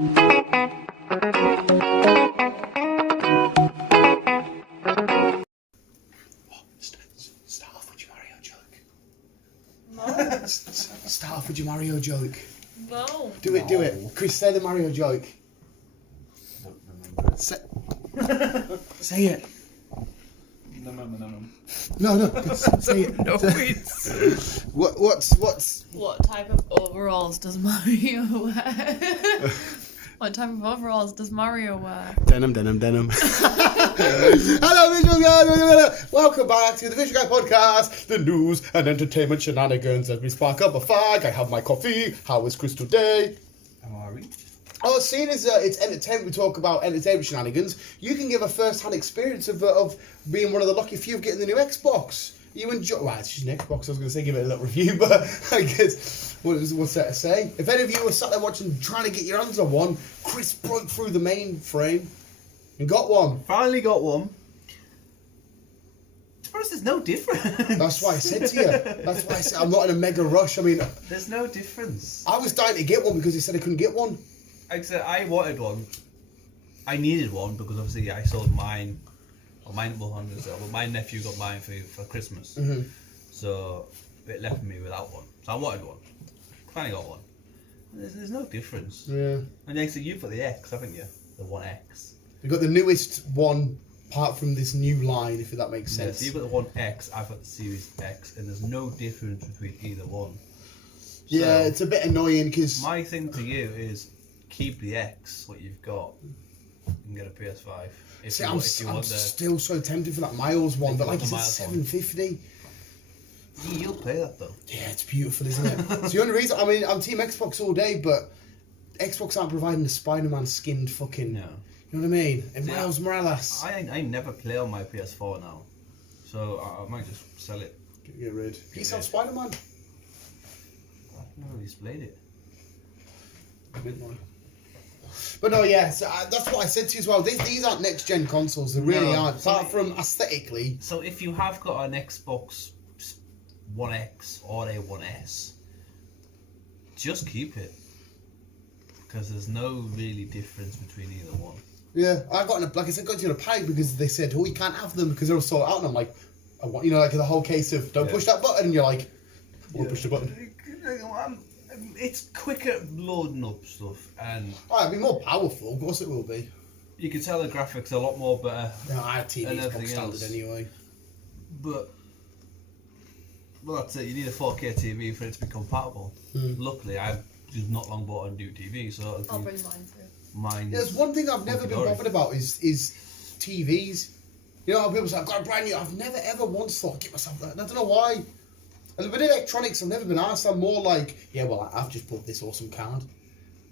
Start off with your Mario joke. No. Start off with your Mario joke. No. Do it. Chris, say the Mario joke. Don't remember it. Say it. No. Say it. No, it's... What's... What type of overalls does Mario wear? What type of overalls does Mario wear? Denim. Hello, visual guys. Welcome back to the Visual Guy Podcast, the news and entertainment shenanigans as we spark up a fag. I have my coffee. How is Chris today? Amari. Oh, seeing as it's entertainment, we talk about entertainment shenanigans. You can give a first-hand experience of being one of the lucky few of getting the new Xbox. You enjoy? Well, it's just an Xbox. I was going to say give it a little review, but I guess what's that to say? If any of you were sat there watching, trying to get your hands on one, Chris broke through the mainframe and got one. Finally got one. To be honest, there's no difference. That's why I said to you. That's why I said I'm not in a mega rush. I mean, There's no difference. I was dying to get one because he said I couldn't get one. Like I said, I wanted one. I needed one because obviously I sold mine. Well, mine was on sale, but my nephew got mine for Christmas. Mm-hmm. So it left me without one. So I wanted one. Finally got one. There's no difference. Yeah. And actually, you've got the X, haven't you? The One X. We got the newest one, apart from this new line, if that makes Yeah, sense. so you've got the One X, I've got the Series X, and there's no difference between either one. Yeah, So, it's a bit annoying because my thing to you is keep the X, what you've got, and get a PS5. If see, you I'm want, if you want the, still so tempted for that Miles one, If but you like want it's the at Miles one. $7.50. you'll play that though. Yeah, it's beautiful, isn't it? It's the only reason. I mean, I'm Team Xbox all day, but Xbox aren't providing the Spider-Man skinned fucking. No. You know what I mean? And See, Miles Morales. I never play on my PS4 now, so I might just sell it. Get rid. Peace out, rid. Spider-Man. I've never really played it. But no, yeah, so that's what I said to you as well. These aren't next-gen consoles. They really No. aren't. Apart from aesthetically. So if you have got an Xbox One X or a One S, just keep it, because there's no really difference between either one. Yeah, I got in a, like I said, got into a panic because they said, oh, you can't have them because they're all sold out. And I'm like, I want, you know, like the whole case of don't push that button. And you're like, I won't push the button. It's quicker loading up stuff, and Oh, it'll be more powerful. Of course it will be. you can tell the graphics are a lot more better. No, our TV's And box everything standard else. anyway. But well, that's it. You need a 4K TV for it to be compatible. Luckily, I've just not long bought a new TV, so I'll bring mine through. mine. Yeah, there's one thing I've never been hunky-dory. bothered about is TVs. You know how people say, I've got a brand new. I've never ever once thought, get myself that. I don't know why. And with electronics, I've never been asked. I'm more like, yeah, well, I've just bought this awesome card.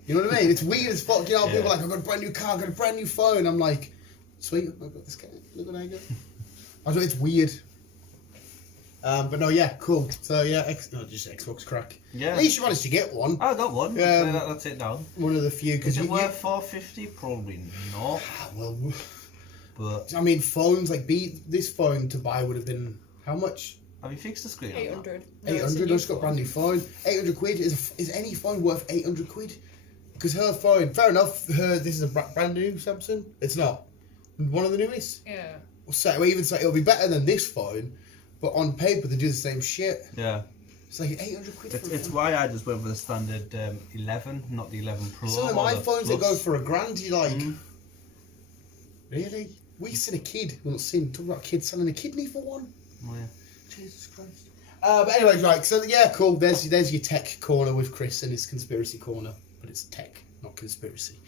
You know what I mean? It's weird as fuck. You know, people are like, I've got a brand new car, I've got a brand new phone. I'm like, sweet, I've got this guy. Look what I got. I don't know, it's weird. But no, yeah, cool. So yeah, just Xbox crack. Yeah. At least you managed to get one. I got one. Yeah. That's it now. One of the few. Is Because it worth $450? Probably not. well, But I mean, phones like this phone to buy would have been how much? have you fixed the screen? on that? 800. 800. I just got a brand new phone. 800 quid is any phone worth 800 quid? Because her phone, fair enough. This is a brand new Samsung. It's not one of the newest. Yeah. So even say it'll be better than this phone, but on paper they do the same shit. Yeah. It's like 800 quid. It's why I just went for the standard 11, not the 11 Pro. Some of or my the phones that Plus. go for $1,000. You're like, really? We seen a kid. We're not seeing talking about kids selling a kidney for one. Oh, yeah. Jesus Christ. But anyway, right, so yeah, cool. There's your tech corner with Chris and his conspiracy corner. But it's tech, not conspiracy.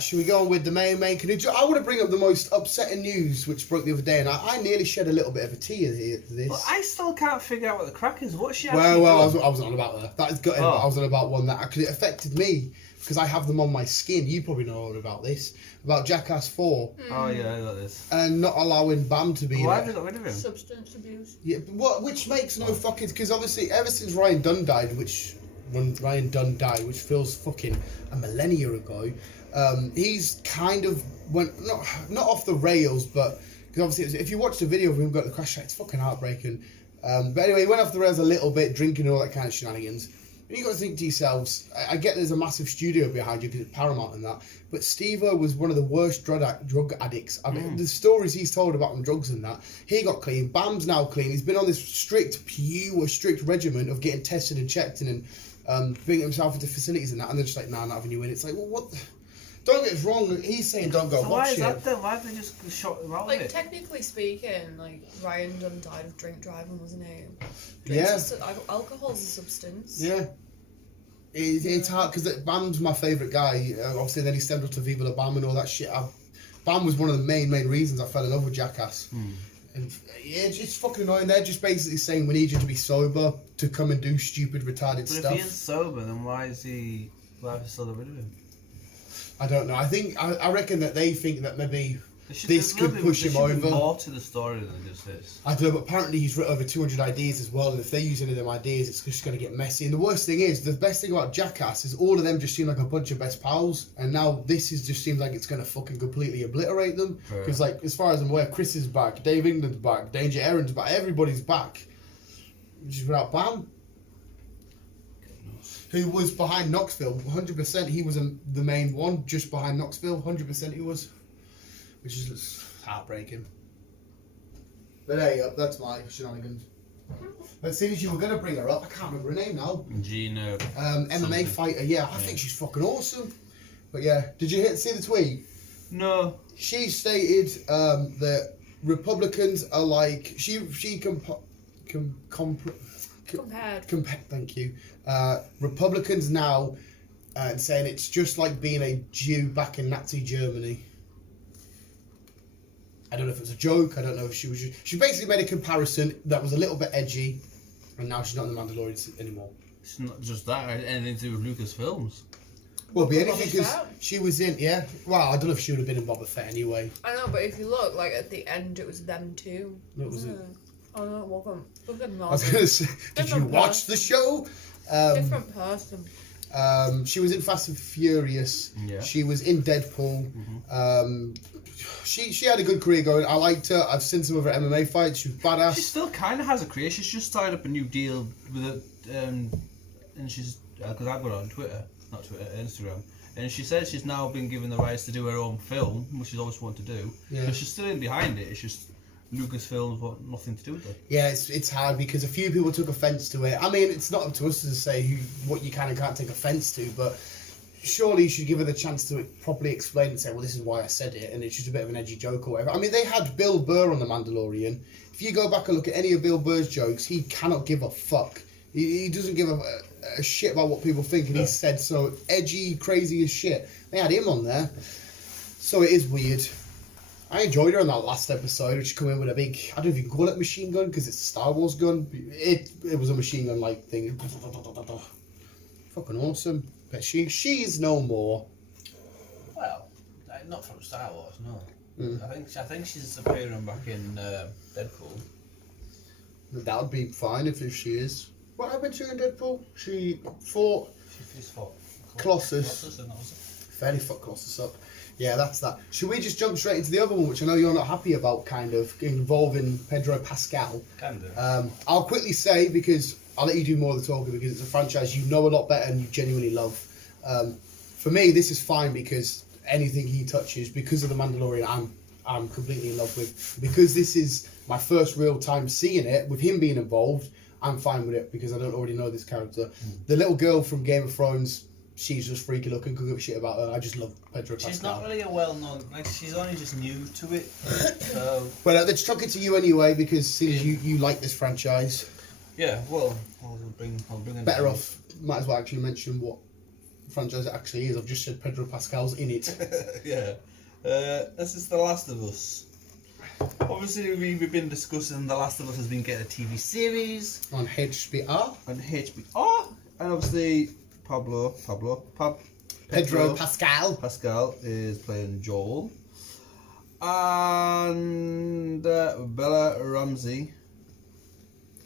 Should we go on with the main? I want to bring up the most upsetting news which broke the other day, and I nearly shed a little bit of a tear here to this. But I still can't figure out what the crack is. What's she well, actually I doing? was on about that. That is gutting. Oh. I was on about one that actually affected me because I have them on my skin. You probably know all about this. About Jackass 4 Oh yeah, I got this. and not allowing Bam to be Why there. have you got rid of him? Substance abuse. Yeah, which makes no fucking... Because obviously, ever since Ryan Dunn died, which feels fucking a millennia ago, he's kind of went... Not off the rails, but... Because obviously, if you watch the video of him going to the crash site, it's fucking heartbreaking. But anyway, he went off the rails a little bit, drinking and all that kind of shenanigans. And you got to think to yourselves, I get there's a massive studio behind you because it's Paramount and that, but Steve-O was one of the worst drug addicts. I mean, the stories he's told about on drugs and that, he got clean. Bam's now clean. He's been on this strict regimen of getting tested and checked and bringing himself into facilities and that, and they're just like, nah, not having you in. It's like, well, what? Don't get us wrong. He's saying don't go So watch why is it. that then? Why have they just shot him out of Like, it? technically speaking, like, Ryan Dunn died of drink driving, wasn't he? Yeah. Alcohol's a substance. Yeah. It's hard because Bam's my favourite guy. Obviously, then he stepped up to Viva La Bam and all that shit. Bam was one of the main reasons I fell in love with Jackass. And yeah, it's fucking annoying. They're just basically saying we need you to be sober to come and do stupid, retarded But stuff. if he is sober, then why is he still get rid of him? I don't know. I reckon that they think that maybe this There's could push him there should over. be more to the story than just this. I don't know, but apparently he's written over 200 ideas as well, and if they use any of them ideas, it's just going to get messy. And the worst thing is, the best thing about Jackass is all of them just seem like a bunch of best pals, and now this just seems like it's going to fucking completely obliterate them. Because, like, as far as I'm aware, Chris is back, Dave England's back, Danger Aaron's back, everybody's back. Just without Bam. Who was behind Knoxville, 100%. He was the main one, just behind Knoxville, 100% he was. Which is just heartbreaking. But there you go, that's my shenanigans. As soon as you were going to bring her up, I can't remember her name now. Gina. MMA fighter, yeah, I think she's fucking awesome. But yeah, did you see the tweet? No. She stated that Republicans are like, thank you. Republicans now saying it's just like being a Jew back in Nazi Germany. I don't know if it was a joke. I don't know if she was. She basically made a comparison that was a little bit edgy, and now she's not in the Mandalorian anymore. It's not just that. Anything to do with Lucasfilms. Well, be anything Boba because Fett? she was in. Yeah. Well, I don't know if she would have been in Boba Fett anyway. I know, but if you look, like, at the end, it was them too. What was it? Oh no, welcome. I was going to say, did you watch the show? Different person. She was in Fast and Furious. Yeah. She was in Deadpool. She had a good career going. I liked her. I've seen some of her MMA fights. She was badass. She still kind of has a career. She's just started up a new deal with it, and she's because I've got her on Twitter, not Twitter, Instagram, and she says she's now been given the rights to do her own film, which she's always wanted to do. Yeah. But she's still in behind it. It's just Lucasfilms want nothing to do with it. Yeah, it's hard because a few people took offence to it. I mean, it's not up to us to say what you can and can't take offence to, but surely you should give her the chance to properly explain and say, well, this is why I said it, and it's just a bit of an edgy joke or whatever. I mean, they had Bill Burr on The Mandalorian. If you go back and look at any of Bill Burr's jokes, he cannot give a fuck. He doesn't give a shit about what people think, and he said so edgy, crazy as shit. They had him on there. So it is weird. I enjoyed her in that last episode, which she come in with a big, I don't know if you can call it a machine gun, because it's a Star Wars gun. It was a machine gun-like thing. Fucking awesome. But she is no more. Well, not from Star Wars, no. I think she's appearing back in Deadpool. That would be fine if she is. What happened to her in Deadpool? She fought She's fought Colossus. and that was it. Fairly fucked Colossus up. Yeah, that's that. Should we just jump straight into the other one, which I know you're not happy about, kind of, involving Pedro Pascal? Can do. I'll quickly say, because I'll let you do more of the talking, because it's a franchise you know a lot better and you genuinely love. For me, this is fine, because anything he touches, because of The Mandalorian, I'm completely in love with. Because this is my first real time seeing it, with him being involved, I'm fine with it, because I don't already know this character. The little girl from Game of Thrones, she's just freaky looking, could give a shit about her. I just love Pedro Pascal. She's not really a well-known, like, she's only just new to it, so... Well, let's chuck it to you anyway, because seeing as you like this franchise, Yeah, well, I'll bring in... better off, might as well actually mention what franchise it actually is. I've just said Pedro Pascal's in it. Yeah. This is The Last of Us. Obviously, we've been discussing The Last of Us has been getting a TV series. On HBO. On HBO. And obviously, Pedro Pascal. Pascal is playing Joel. And Bella Ramsey.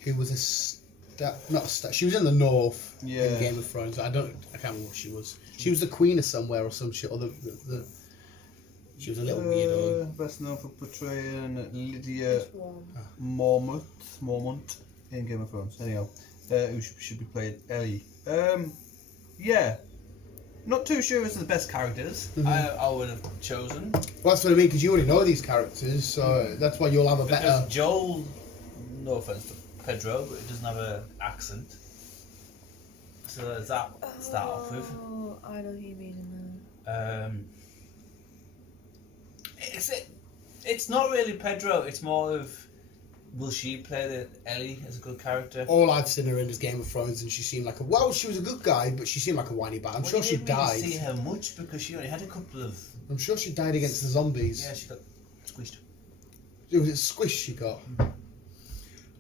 Who was she was in the North in Yeah. Game of Thrones. I can't remember what she was. She was the queen of somewhere or some shit, or she was a little weirdo. Best known for portraying Lydia Mormont in Game of Thrones. Anyhow, who should be played Ellie. Yeah, not too sure it's the best characters I would have chosen. Well, that's what I mean, because you already know these characters, so that's why you'll have a better... Because Joel, no offense to Pedro, but he doesn't have an accent. So there's that to start off with. Oh, I know who you mean. It's not really Pedro, it's more of... Will she play the Ellie as a good character? All I've seen her in is Game of Thrones, and she seemed like she was a good guy, but she seemed like a whiny bat. I'm sure she died. I didn't see her much because she only had a couple of... I'm sure she died against the zombies. Yeah, she got squished. Was it squish she got?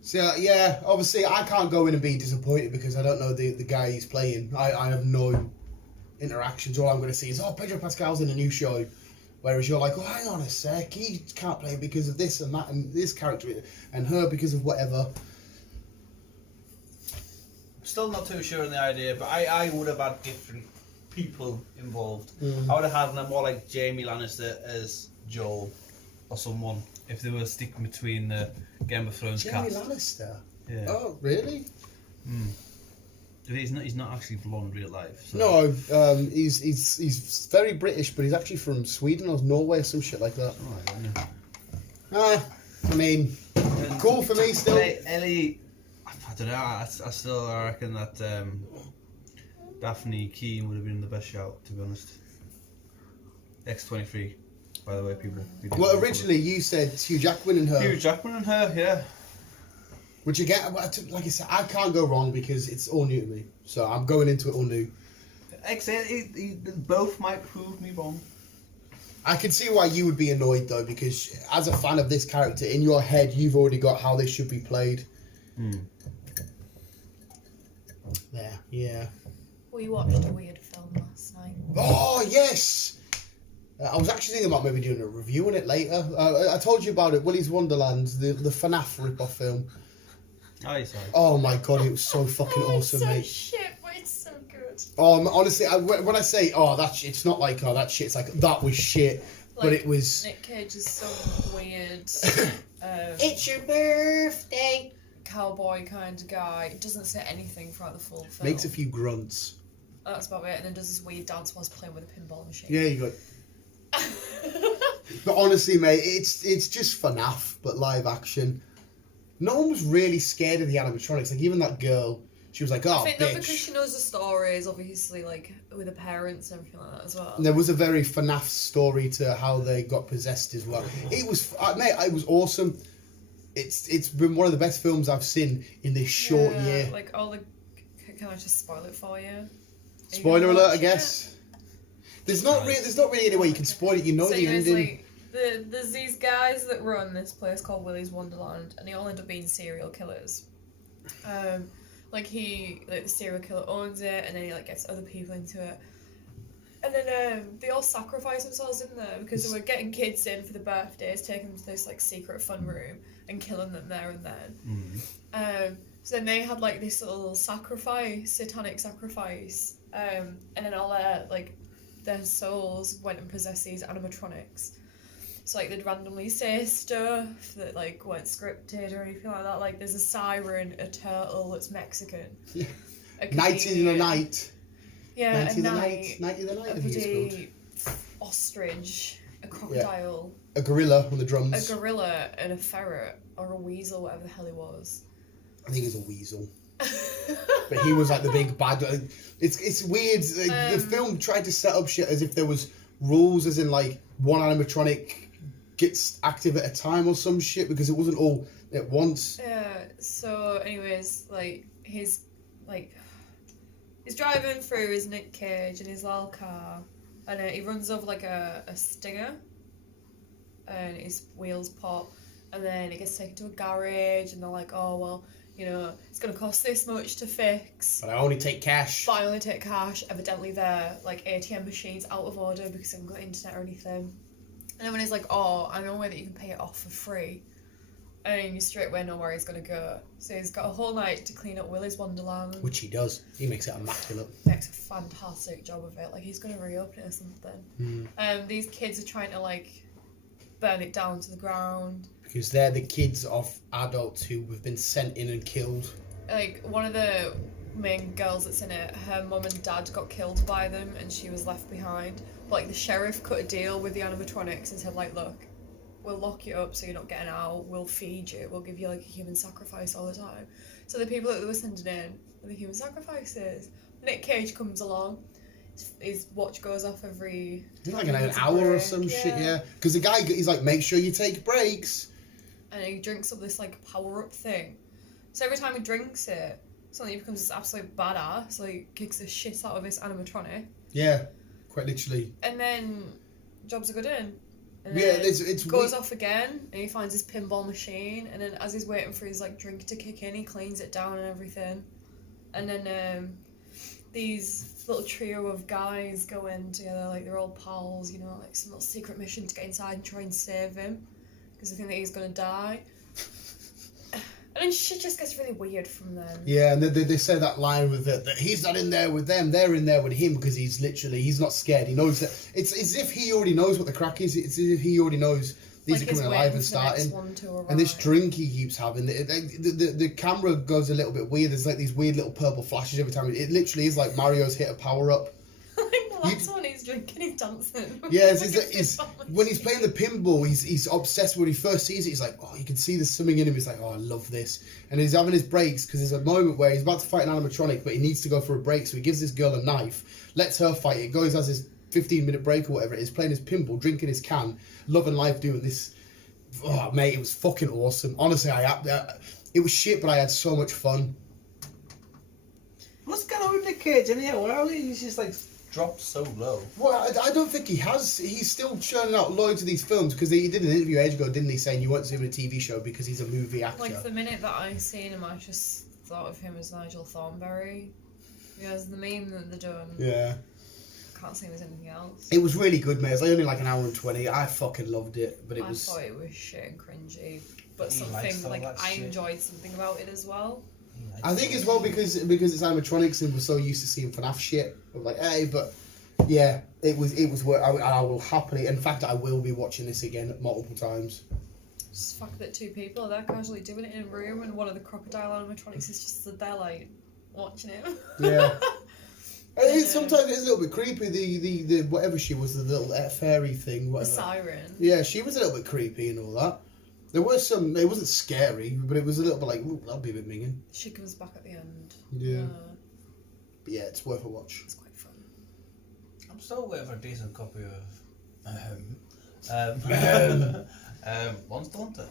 So, yeah, obviously I can't go in and be disappointed because I don't know the guy he's playing. I have no interactions. All I'm going to see is, Pedro Pascal's in a new show. Whereas you're like, hang on a sec, he can't play because of this and that and this character and her because of whatever. Still not too sure on the idea, but I would have had different people involved. I would have had them more like Jamie Lannister as Joel or someone if they were sticking between the Game of Thrones Jamie cast. Lannister? Yeah. Oh, really? He's not actually blonde real life. So. No, he's very British, but he's actually from Sweden or Norway or some shit like that. Right, I mean, cool for me still. Ellie, I don't know. I still reckon that Daphne Keane would have been the best shout, to be honest. X-23, by the way, people. Well, originally you said Hugh Jackman and her. Hugh Jackman and her, yeah. Which again, like I said, I can't go wrong because it's all new to me. So I'm going into it all new. Both might prove me wrong. I can see why you would be annoyed though, because as a fan of this character, in your head, you've already got how they should be played. There, yeah. We watched a weird film last night. Oh, yes! I was actually thinking about maybe doing a review on it later. I told you about it, Willy's Wonderland, the FNAF rip-off film. Oh, sorry. Oh my god, it was so fucking awesome, it's so mate. shit, but it's so good. Honestly, when I say, it's not like, that shit, it's like, that was shit. Like, but it was... Nick Cage is so weird. It's your birthday! Cowboy kind of guy. Doesn't say anything throughout the full film. Makes a few grunts. That's about it, and then does this weird dance whilst playing with a pinball machine. Yeah, you got... But honestly, mate, it's just FNAF, but live action. No one was really scared of the animatronics. Like, even that girl, she was like, I think that bitch. because she knows the stories, obviously, like, with her parents and everything like that as well. And there was a very FNAF story to how they got possessed as well. It was, mate, it was awesome. It's been one of the best films I've seen in this short year. Like, all the... Can I just spoil it for you? Spoiler alert, I guess. There's not really any way you can spoil it. You know the ending. There's these guys that run this place called Willy's Wonderland, and they all end up being serial killers. The serial killer owns it, and then he gets other people into it. And then they all sacrifice themselves in there because they were getting kids in for the birthdays, taking them to this secret fun room and killing them there and then. So then they had this little satanic sacrifice, and then all their souls went and possessed these animatronics. So they'd randomly say stuff that weren't scripted or anything like that. There's a siren, a turtle that's Mexican. Yeah. Night in the Night. Yeah, Night in the Night. Night in the Night, I think it's called. Ostrich, a crocodile. Yeah. A gorilla on the drums. A gorilla and a ferret, or a weasel, whatever the hell he was. I think it's a weasel. But he was the big bad. It's weird. The film tried to set up shit as if there was rules, as in one animatronic gets active at a time or some shit, because it wasn't all at once. Yeah. So, anyways, he's driving through his Nick Cage in his little car, and he runs over a stinger, and his wheels pop, and then he gets taken to a garage, and they're like, oh well, it's going to cost this much to fix. But I only take cash. But I only take cash. Evidently their ATM machine's out of order because they haven't got internet or anything. And then when he's like, oh, I know a way that you can pay it off for free. And you straight away know where he's going to go. So he's got a whole night to clean up Willy's Wonderland. Which he does. He makes it immaculate. Makes a fantastic job of it. He's going to reopen it or something. These kids are trying to burn it down to the ground. Because they're the kids of adults who have been sent in and killed. like one of the main girls that's in it, her mum and dad got killed by them, and she was left behind. But like the sheriff cut a deal with the animatronics and said like, look, we'll lock you up so you're not getting out. We'll feed you. We'll give you like a human sacrifice all the time. So the people that they were sending in were the human sacrifices. Nick Cage comes along. His watch goes off every. It's like an hour or some shit, yeah. Because the guy, he's like, make sure you take breaks. And he drinks up this like power up thing. So every time he drinks it, suddenly he becomes this absolute badass. Like kicks the shit out of this animatronic. Yeah, quite literally. And then jobs are good in. And Yeah, then it's goes off again, and he finds his pinball machine. And then as he's waiting for his like drink to kick in, he cleans it down and everything. And then these little trio of guys go in together, like they're all pals, you know, like some little secret mission to get inside and try and save him because they think that he's gonna die. And then shit just gets really weird from them. Yeah, and they say that line with it, that he's not in there with them, they're in there with him because he's not scared. He knows that it's as if he already knows what the crack is. It's as if he already knows these like are coming alive and starting. And this drink he keeps having, the camera goes a little bit weird. There's like these weird little purple flashes every time. It literally is like Mario's hit a power up. Like the last one he's drinking, he's dancing. Yeah, when he's playing the pinball, he's obsessed. When he first sees it, he's like, oh, you can see there's something in him. He's like, oh, I love this. And he's having his breaks because there's a moment where he's about to fight an animatronic, but he needs to go for a break. So he gives this girl a knife, lets her fight it, goes as his 15-minute break or whatever it is, playing his pinball, drinking his can, loving life, doing this. Oh, mate, it was fucking awesome. Honestly, it was shit, but I had so much fun. What's going on with Nick Cage? And yeah, well, he's just like dropped so low. Well, I don't think he has. He's still churning out loads of these films because he did an interview age ago, didn't he, saying you want to see him in a TV show because he's a movie actor. Like the minute that I seen him, I just thought of him as Nigel Thornberry. Yeah, as the meme that they're doing. Yeah. Can't say there's anything else. It was really good, mate. It was only like an hour and 20. I fucking loved it, but I thought it was shit and cringy, but He likes something all like that I shit. enjoyed something about it as well. I think as well because it's animatronics and we're so used to seeing FNAF shit. We're like, hey, but yeah, it was worth. I will happily. In fact, I will be watching this again multiple times. Just the fact that two people are there casually doing it in a room, and one of the crocodile animatronics is just stood there like watching it. Yeah. Sometimes it's a little bit creepy. The whatever she was, the little fairy thing, The whatever. siren. Yeah, she was a little bit creepy and all that. There was some. It wasn't scary, but it was a little bit like, ooh, that'll be a bit minging. She comes back at the end. Yeah. But yeah, it's worth a watch. It's quite fun. I'm still waiting for a decent copy of Monster Hunter.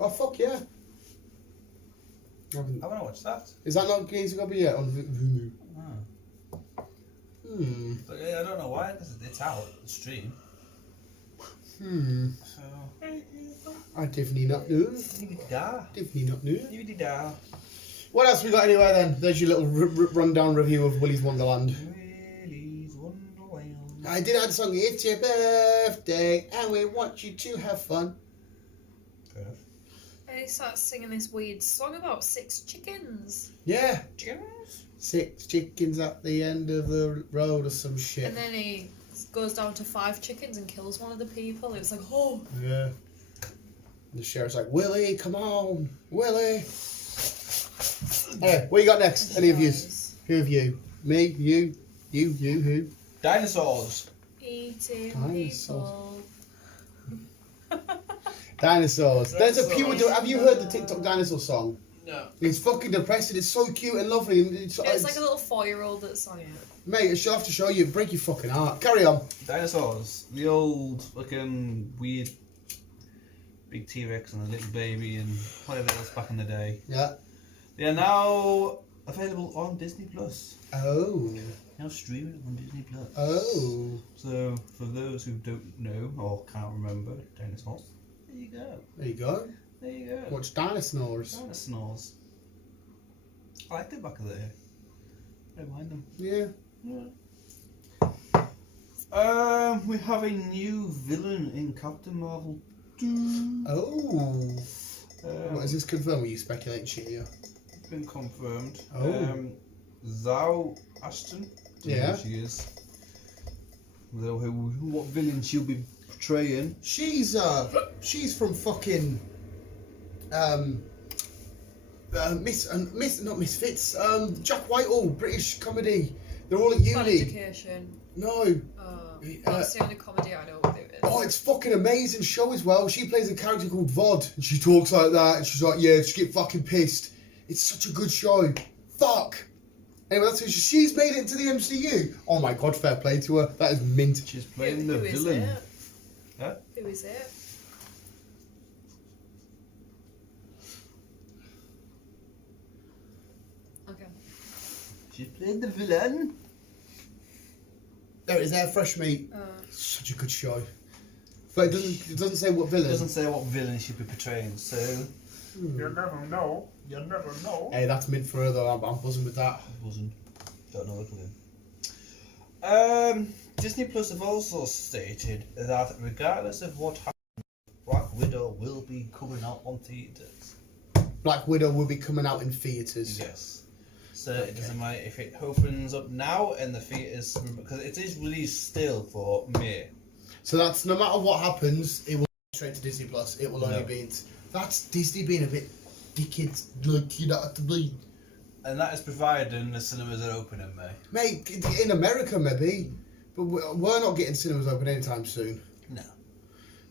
Oh fuck yeah! I haven't watched that. Is that not Guyz copy yet on Vimeo? Oh. Hmm. But I don't know why, because it's out, the stream. So. I definitely not know. Dee-dee-da. Definitely not know. Dee-dee-da. What else we got anyway then? There's your little rundown review of Willy's Wonderland. Willy's Wonderland. I did add a song, it's your birthday, and we want you to have fun. Fair enough. And he starts singing this weird song about 6 chickens. Yeah. Chickens? 6 chickens at the end of the road or some shit. And then he goes down to 5 chickens and kills one of the people. It was like, oh. Yeah. And the sheriff's like, Willy, come on, Willy. Hey, what you got next? Any of you? Who of you? Me? You? Who? Dinosaurs. Eating Dinosaurs. people. Dinosaurs. There's a Dinosaurs. pure. Have you heard the TikTok dinosaur song? No. It's fucking depressing. It's so cute and lovely. And It's like a little 4-year-old that sang it. mate, she'll have to show you. Break your fucking heart. Carry on. Dinosaurs. The old fucking weird big T-Rex and a little baby and whatever else back in the day. Yeah. They are now available on Disney Plus. Oh. Now streaming on Disney Plus. Oh. So for those who don't know or can't remember dinosaurs, there you go. There you go. There you go. Watch Dinosaurs. Dinosaurs. I liked it back in the day. Don't mind them. Yeah. We have a new villain in Captain Marvel 2. Oh. What is this confirmed? Were you speculating shit here? Been confirmed. Oh. Zhao Ashton. Yeah. She is. We don't know what villain she'll be portraying. She's from fucking not Misfits. Jack Whitehall, British comedy. They're all at uni. Fun Education. No. That's the only comedy I know what it is. Oh, it's fucking amazing show as well. She plays a character called Vod, and she talks like that, and she's like, yeah, just get fucking pissed. It's such a good show. Fuck. Anyway, that's who she's made it into the MCU. Oh my god, fair play to her. That is mint. She's playing the villain. Huh? Who is it? Okay. She's playing the villain. There it is, there, Fresh Meat. Such a good show. But it doesn't say what villain. It doesn't say what villain she should be portraying, so... You never know. You never know. Hey, that's mint for her though. I'm buzzing with that. Wasn't. Don't know the clue. Disney Plus have also stated that regardless of what happens, Black Widow will be coming out on theatres. Black Widow will be coming out in theatres. Yes. So it doesn't matter if it opens up now and the theatres, because it is released still for May. So that's no matter what happens, it will go straight to Disney Plus. It will only No. be. That's Disney being a bit dickheads. Like you don't have to bleed. And that is provided the cinemas are open in May. Mate, in America maybe, but we're not getting cinemas open anytime soon. No.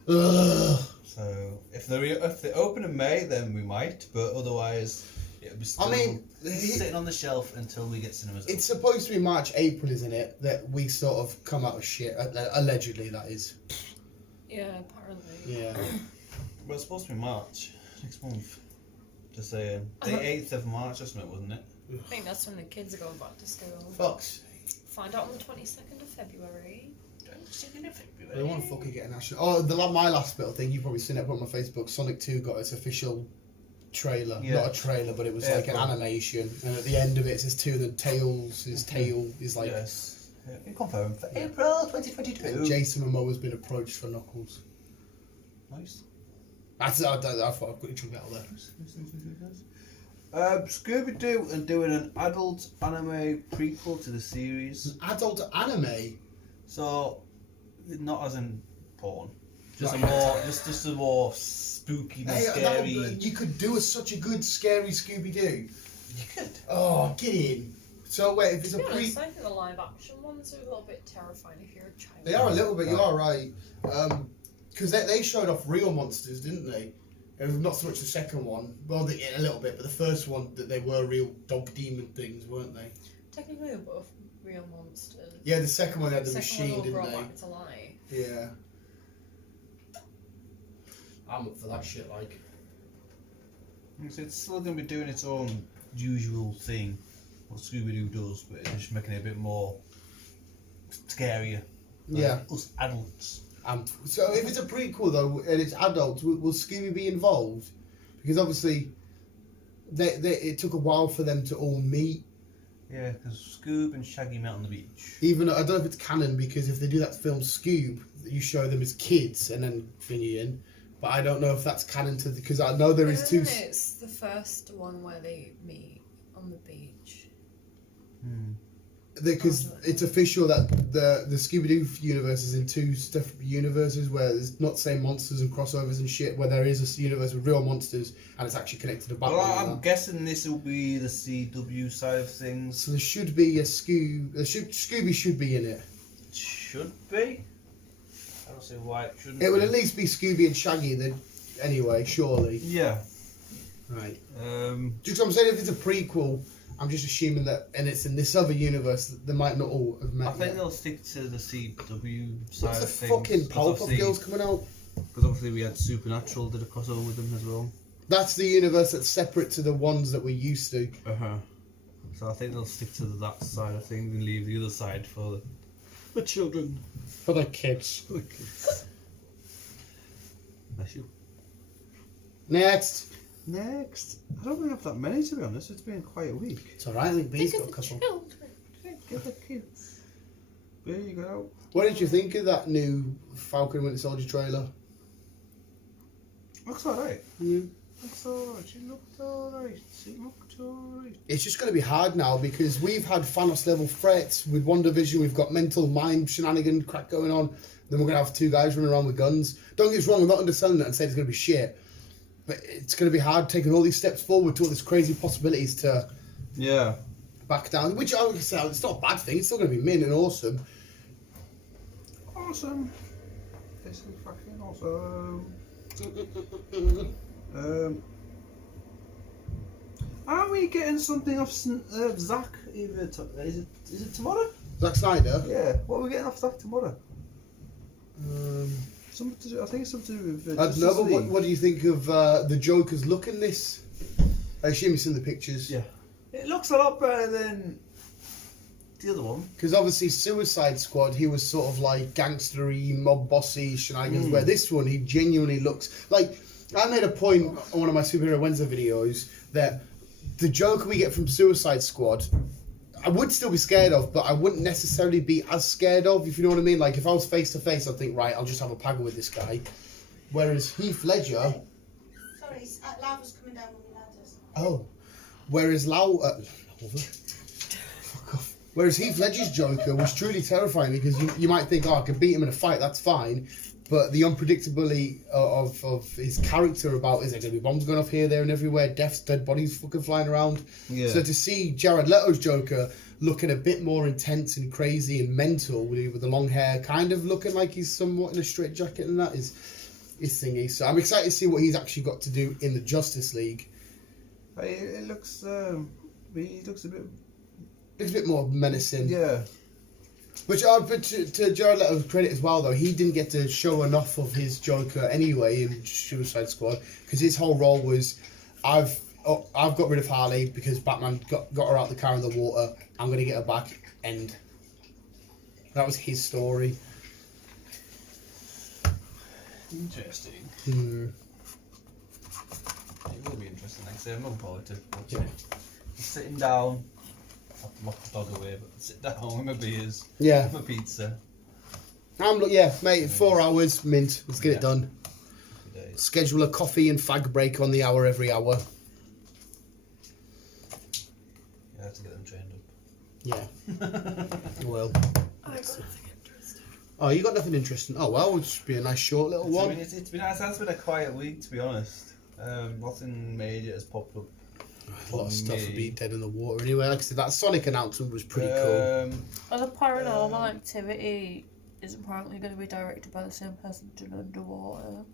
Ugh. So if they open in May, then we might, but otherwise it'll be still sitting on the shelf until we get cinemas open. It's supposed to be March, April, isn't it? That we sort of come out of shit. Allegedly, that is. Yeah, apparently. Yeah. Well, it's supposed to be March next month. Just saying. The 8th of March, wasn't it? I think that's when the kids are going back to school. Fucks. Find out on the 22nd of February. 22nd of February. They want to fucking get a national. Oh, my last little thing. You've probably seen it. I put on my Facebook. Sonic 2 got its official trailer. Yeah. Not a trailer, but it was like an animation. And at the end of it, it says two of the tails. His tail is like. Yes. Yeah, confirmed for April 2022. And Jason Momoa's been approached for Knuckles. Nice. I thought I'd quickly chunk out there. Scooby-Doo are doing an adult anime prequel to the series. Adult anime. So, not as in porn. Just Right. a more, just a more spooky, more scary. You could do such a good scary Scooby Doo. You could. Oh, get in. So wait, if it's To a be pre, honest, I think the live action ones are a little bit terrifying if you're a child. they are a little bit. You are right. Because they showed off real monsters, didn't they? Not so much the second one. Well, a little bit, but the first one that they were real dog demon things, weren't they? Technically, they're both real monsters. Yeah, the second one had the Second machine, one all didn't brought they? back to life. Yeah. I'm up for that shit, like. It's still going to be doing its own usual thing, what Scooby-Doo does, but it's just making it a bit more scarier. Yeah. Us adults. So if it's a prequel though, and it's adults, will Scooby be involved? Because obviously, it took a while for them to all meet. Yeah, because Scoob and Shaggy met on the beach. Even I don't know if it's canon, because if they do that film Scoob, you show them as kids and then thingy in. But I don't know if that's canon to because I know there is two. It's the first one where they meet on the beach. Because it's official that the Scooby-Doo universe is in two different universes where there's not the same monsters and crossovers and shit, where there is a universe with real monsters and it's actually connected to Batman. Well, and I'm that. guessing this will be the CW side of things. So there should be a Scooby should be in it. It should be. I don't see why it shouldn't. It will be. at least be Scooby and Shaggy then, anyway, surely. Yeah. Right. Just I'm saying if it's a prequel, I'm just assuming that, and it's in this other universe, that they might not all have met. I think yet. they'll stick to the CW side What's the of things. fucking Powerpuff Girls coming out? Because obviously we had Supernatural did a crossover with them as well. That's the universe that's separate to the ones that we're used to. So I think they'll stick to that side of things and leave the other side for the children. For the kids. For the kids. Bless you. Next. Next. I don't really have that many to be honest. It's been quite a week. It's alright, I think B's got a couple. Get the kids. There you go. What did you think of that new Falcon and Winter Soldier trailer? Looks alright. Yeah. Looks alright. It looked alright. It looked alright. It's just going to be hard now because we've had Thanos level threats with WandaVision. We've got mental mind shenanigan crap going on. Then we're going to have two guys running around with guns. Don't get us wrong, I'm not underselling it and saying it's going to be shit. but it's going to be hard taking all these steps forward to all these crazy possibilities to Yeah. back down. Which I would say it's not a bad thing. It's still going to be mint and awesome. Awesome. This is fucking awesome. Are we getting something off Zack? Is it tomorrow? Zack Snyder. Yeah. What are we getting off Zack tomorrow? Something to do, I think it's something to do with. I don't know, but what do you think of the Joker's look in this? I assume it's in the pictures. Yeah. It looks a lot better than the other one. Because obviously Suicide Squad, he was sort of like gangstery, mob bossy shenanigans, where this one, he genuinely looks like... I made a point on one of my Superhero Wednesday videos that the Joker we get from Suicide Squad, I would still be scared of, but I wouldn't necessarily be as scared of, if you know what I mean. Like, if I was face to face, I'd think, right, I'll just have a pagger with this guy. Whereas Heath Ledger... Sorry, lava's coming down on the ladders. Oh. Whereas fuck off. Whereas Heath Ledger's Joker was truly terrifying because you might think, oh, I could beat him in a fight, that's fine. But the unpredictability of his character about, is there going to be bombs going off here, there and everywhere, dead bodies fucking flying around. Yeah. So to see Jared Leto's Joker looking a bit more intense and crazy and mental with the long hair, kind of looking like he's somewhat in a straitjacket and that is thingy. So I'm excited to see what he's actually got to do in the Justice League. It looks. He looks a bit. It's a bit more menacing. Yeah. Which, but to Jared Leto's credit as well, though, he didn't get to show enough of his Joker anyway in Suicide Squad because his whole role was, I've got rid of Harley because Batman got her out the car in the water. I'm going to get her back. End. That was his story. Interesting. It will be interesting. Like I say, I'm looking forward to watching it. Just sitting down. I have to lock the dog away, but sit down with my beers. Yeah. My pizza. Yeah, mate, 4 hours, mint. Let's get it done. Happy days. Schedule a coffee and fag break on the hour every hour. Yeah, I have to get them trained up. Yeah. Well. I got nothing interesting. Oh, you got nothing interesting? Oh, well, it'll just be a nice short little one. It's been nice. It's been a quiet week, to be honest. Nothing major has popped up. A lot of stuff will be dead in the water anyway. Like I said, that Sonic announcement was pretty cool. And the paranormal activity is apparently going to be directed by the same person doing Underwater.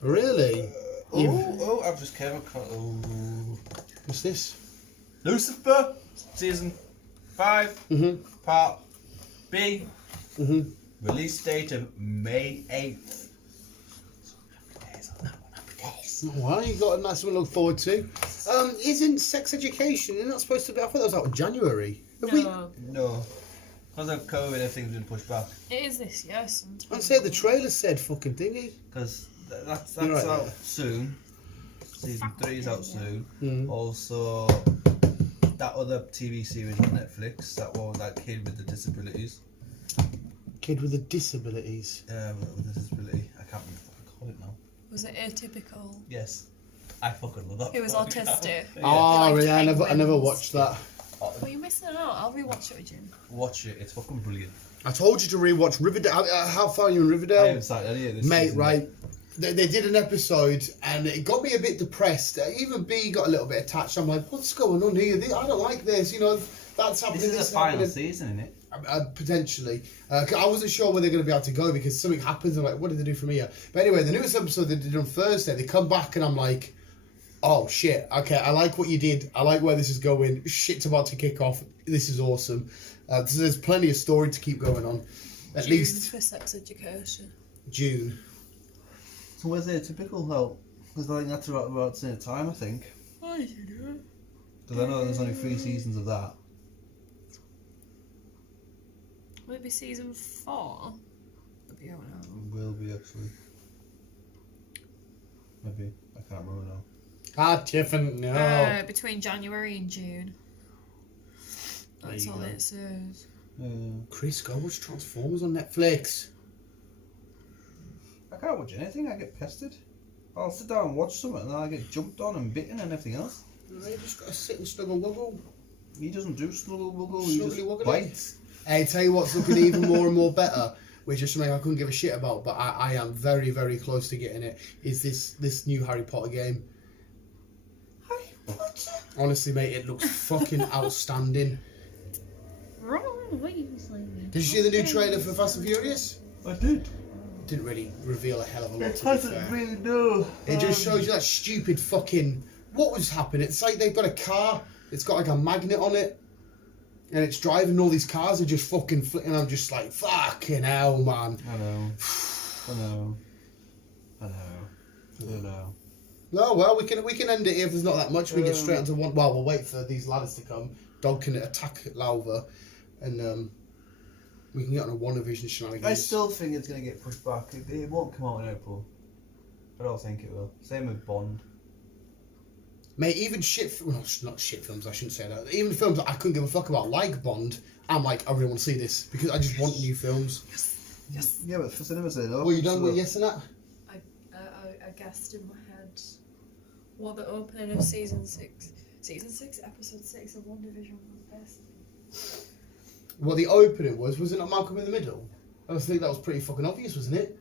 Really? I've just came across. What's this? Lucifer, season 5, part B. Release date of May 8th. Well, you got a nice one to look forward to. Isn't sex education? You're not supposed to be. I thought that was out in January. No. Because of COVID, everything's been pushed back. It is this year. I'd say the trailer said fucking thingy. Because that's You're right out there. soon. Season 3 is out soon. Also, that other TV series on Netflix, that one with that kid with the disabilities. Kid with the disabilities. With the disability. I can't remember what I call it now. Was it atypical? Yes. I fucking love that. He was fucking autistic. guy. Oh, Like yeah, I never penguins. watched that. Well, you're missing out. I'll rewatch it with you. Watch it, it's fucking brilliant. I told you to rewatch Riverdale. How far are you in I Riverdale? haven't started any of this Mate, season. right. They did an episode and it got me a bit depressed. Even B got a little bit attached. I'm like, what's going on here? I don't like this. You know, that's happening. This is the final season, isn't it? Potentially. I wasn't sure when they're going to be able to go because something happens. I'm like, what did they do from here? But anyway, the newest episode they did on Thursday, they come back and I'm like, oh shit, okay, I like what you did. I like where this is going. Shit's about to kick off. This is awesome. So there's plenty of story to keep going on. At June least for sex education. June. So where's the typical help? Because I think that's about the same time, I think. Why did you do it? Because I know there's only 3 seasons of that. Maybe season 4. Maybe I don't know. Will be actually. Maybe. I can't remember now. Ah, Tiffin, no. Between January and June. That's you all go. it says. Chris, go watch Transformers on Netflix. I can't watch anything, I get pestered. I'll sit down and watch something and then I get jumped on and bitten and everything else. You just gotta sit and snuggle wuggle. He doesn't do snuggle wuggle, he Snuggly just wuggly. bites. Hey, tell you what's looking even more and more better. which is something I couldn't give a shit about, but I am very, very close to getting it, is this new Harry Potter game. Harry Potter. Honestly, mate, it looks fucking outstanding. Ron Weasley. Did you see the new trailer for Fast and Furious? I did. Didn't really reveal a hell of a lot, It to be hasn't fair. really, no. It just shows you that stupid fucking... What was happening? It's like they've got a car, it's got like a magnet on it, and it's driving, and all these cars are just fucking flicking. I'm just like, fucking hell, man. I know. No, well, we can end it here if there's not that much. We get straight into one. Well, we'll wait for these ladders to come. Dog can attack Lauva, and we can get on a WandaVision shenanigans. I still think it's going to get pushed back. It won't come out in April. I don't think it will. Same with Bond. Mate, even well, not shit films, I shouldn't say that. Even films that I couldn't give a fuck about, like Bond, I'm like, I really want to see this, because I just want new films. Yes. Yeah, but for cinema say no. Well, you done with yes and that? I guessed in my head what the opening of season 6, episode 6 of WandaVision was basically. What the opening was it not Malcolm in the Middle? I think that was pretty fucking obvious, wasn't it?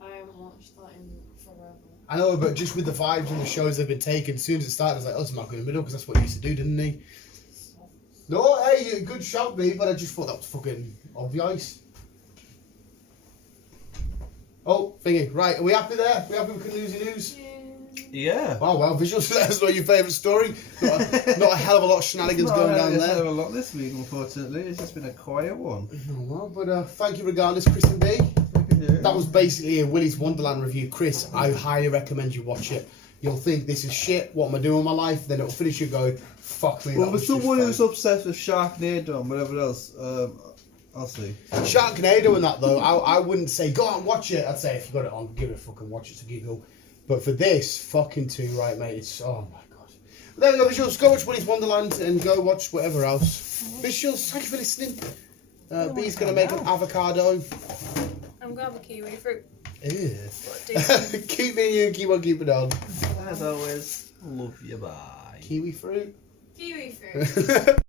I haven't watched that in forever. I know, but just with the vibes and the shows they've been taking, as soon as it started, I was like, oh, it's Malcolm in the Middle, because that's what he used to do, didn't he? No, hey, good shout, me, but I just thought that was fucking obvious. Oh, thingy. Right, are we happy there? We happy with Canusi News? Yeah. Oh, well, visuals, let us know your favourite story. Not a hell of a lot of shenanigans going down There's there. a lot this week, unfortunately. It's just been a quiet one. Oh, well, but thank you regardless, Chris and B. That was basically a Willy's Wonderland review. Chris, I highly recommend you watch it. You'll think this is shit, what am I doing with my life? Then it'll finish you going, fuck me. Well, that for was just someone fun. who's obsessed with Sharknado and whatever else, I'll see. Sharknado and that though, I wouldn't say go out and watch it. I'd say if you got it on, give it a fucking watch. It's a giggle. But for this, fucking too right, mate. It's oh my god. But there we go, visuals. Go watch Willy's Wonderland and go watch whatever else. Visuals, thank you for listening. B's gonna make an avocado. I'm gonna have a kiwi fruit. Ew. But decent. Keep me and you, keep on keeping on. As always, love you, bye. Kiwi fruit. Kiwi fruit.